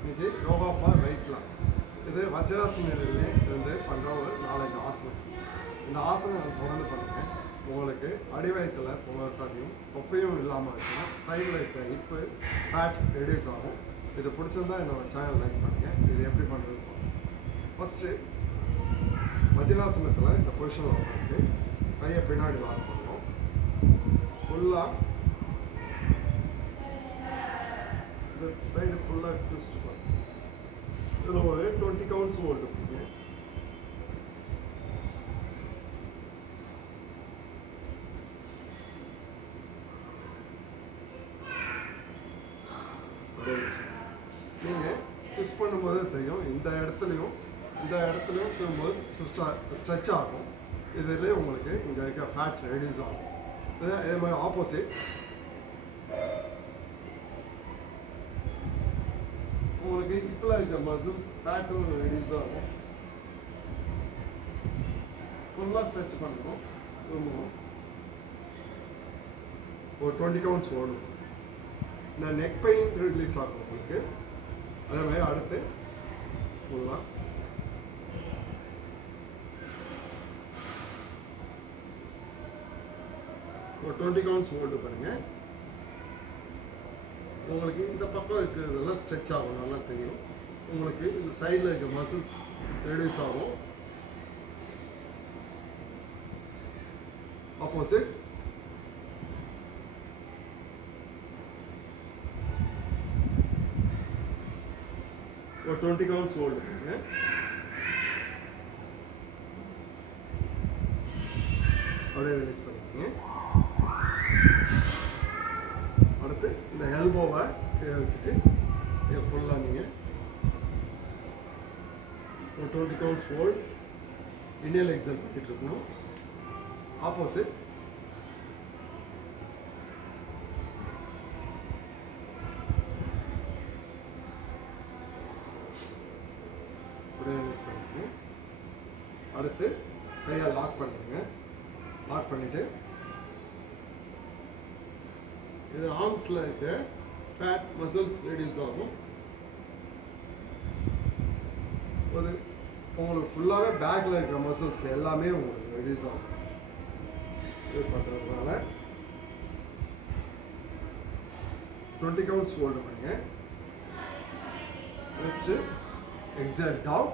இன்னைக்கு yoga for weight loss. இது வஜ்ராசனிலே இருந்து பண்ணுற ஒரு 4-5 ஆசனம். இந்த ஆசனம் தொடர்ந்து பண்ணுங்க. உங்களுக்கு அடிவயத்தில் வசதியும் தொப்பையும் இல்லாமல் இருக்கணும். சைடில் இருக்க ஹிப்பு ஃபேட் ரெடியூஸ் ஆகும். இது பிடிச்சிருந்தா என்னோட சேனல் லைக் பண்ணுங்கள். இது எப்படி பண்ணுறது ஃபஸ்ட்டு வஜ்ராசனத்தில் இந்த பொசிஷனில் உட்காந்து கையை பின்னாடி லாக் பண்ணணும். ஃபுல்லாக இந்த சைடு ஃபுல்லாக ட்விஸ்ட் பண்ணணும். இதில் ஒரு 20 கவுண்ட்ஸ் ஹோல்டு பண்ணுங்க. நீங்கள் ட்விஸ்ட் பண்ணும்போது தெரியும், இந்த இடத்துலையும் திரும்ப ஸ்ட்ரெச் ஆகும். இதில் உங்களுக்கு இங்கே இருக்க ஃபேட் ரெடியூஸ் ஆகும். இதே மாதிரி ஆப்போசிட் உங்களுக்கு இப்போ இருக்க மசில்ஸ் ஃபேட்டும் ரெடியூஸ் ஆகும். ஃபுல்லாக ஸ்ட்ரெச் பண்ணணும். திரும்பவும் ஒரு 20 கவுண்ட்ஸ் ஓடும். இந்த நெக் பெயின் ரிலீஸ் ஆகும் உங்களுக்கு. அதே மாதிரி அடுத்து ஃபுல்லாக ஒரு 20 கவுண்ட்ஸ் ஹோல்டு பண்ணுங்கள். உங்களுக்கு இந்த பக்கம் இருக்கிறதெல்லாம் ஸ்ட்ரெச் ஆகும், நல்லா தெரியும். உங்களுக்கு இந்த சைடில் இருக்க மசில்ஸ் ரெடியூஸ் ஆகும். ஆப்போசிட் ஒரு 20 கவுண்ட்ஸ் ஹோல்டு பண்ணுங்க. அப்படியே ரிலீஸ் பண்ணிக்கோங்க. அடுத்து இந்த எல்போவை கீழே வச்சுட்டு ஃபுல்லாக நீங்கள் ஒரு 20 கவுண்ட்ஸ் ஹோல்ட் இன்ஹேல் எக்ஸேல் பண்ணிட்டு இருக்கணும். ஆப்போசிட் ரிலீஸ் பண்ணிக்கோங்க. அடுத்து கையை லாக் பண்ணிடுங்க. லாக் பண்ணிவிட்டு இது ஆர்ம்ஸில் இருக்க ஃபேட் மசில்ஸ் ரெடியூஸ் ஆகும். அது உங்களுக்கு ஃபுல்லாகவே பேக்கில் இருக்கிற மசில்ஸ் எல்லாமே உங்களுக்கு ரெடியூஸ் ஆகும். இது பண்ணுறதுனால 20 கவுண்ட்ஸ் ஹோல்டு பண்ணுங்க. Next exhale down.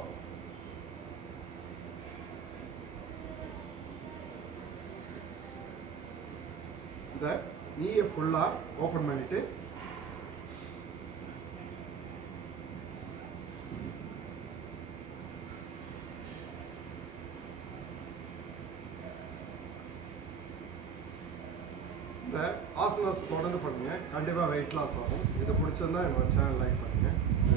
இந்த நீயை ஃபுல்லாக ஓப்பன் பண்ணிட்டு இந்த ஆசனாஸ் தொடர்ந்து பண்ணுங்க. கண்டிப்பாக வெயிட் லாஸ் ஆகும். இது பிடிச்சிருந்தா என்னோட சேனல் லைக் பண்ணுங்க.